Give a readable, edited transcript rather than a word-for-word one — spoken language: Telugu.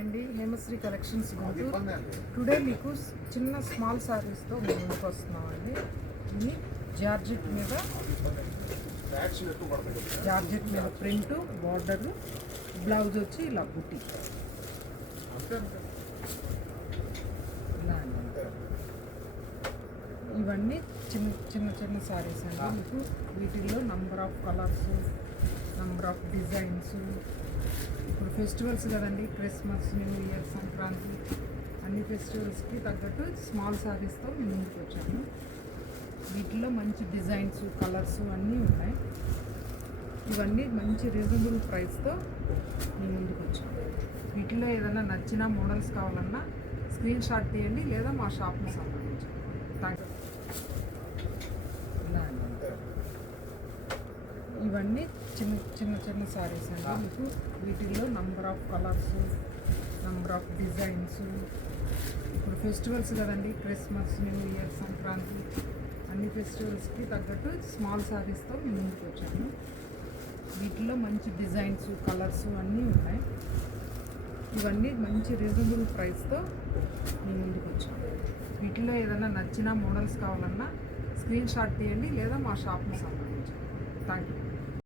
అండి, హేమశ్రీ కలెక్షన్స్ గుంటూరు. టుడే మీకు చిన్న స్మాల్ సారీస్తో మేము ముందుకు వస్తున్నామండి. ఇది జార్జెట్ మీద ప్రింట్, బార్డర్, బ్లౌజ్ వచ్చి ఇలా బుట్టి. ఇవన్నీ చిన్న చిన్న చిన్న సారీస్ అండి. మీకు వీటిల్లో number of colours, number of designs. ఇప్పుడు ఫెస్టివల్స్ కదండి, క్రిస్మస్, న్యూ ఇయర్, సంక్రాంతి, అన్ని ఫెస్టివల్స్కి తగ్గట్టు స్మాల్ సారీస్తో మేము ముందుకు వచ్చాము. వీటిలో మంచి డిజైన్స్, కలర్స్ అన్నీ ఉన్నాయి. ఇవన్నీ మంచి రీజనబుల్ ప్రైస్తో మేము ముందుకు వచ్చాము. వీటిలో ఏదైనా నచ్చిన మోడల్స్ కావాలన్నా స్క్రీన్ షాట్ తీయండి, లేదా మా షాప్ని సంప్రదించండి. Thank you. ఇవన్నీ చిన్న చిన్న చిన్న సారీస్ అండి. మీకు వీటిల్లో number of colours, number of designs. ఇప్పుడు ఫెస్టివల్స్ కదండి, క్రిస్మస్, న్యూ ఇయర్, సంక్రాంతి, అన్ని ఫెస్టివల్స్కి తగ్గట్టు స్మాల్ సారీస్తో మేము ముందుకు వచ్చాము. వీటిలో మంచి డిజైన్స్, కలర్స్ అన్నీ ఉన్నాయి. ఇవన్నీ మంచి రీజనబుల్ ప్రైస్తో మేము ముందుకు వచ్చాము. వీటిలో ఏదైనా నచ్చిన మోడల్స్ కావాలన్నా స్క్రీన్ షాట్ తీయండి, లేదా మా షాప్ని సంప్రదించండి. Thank you.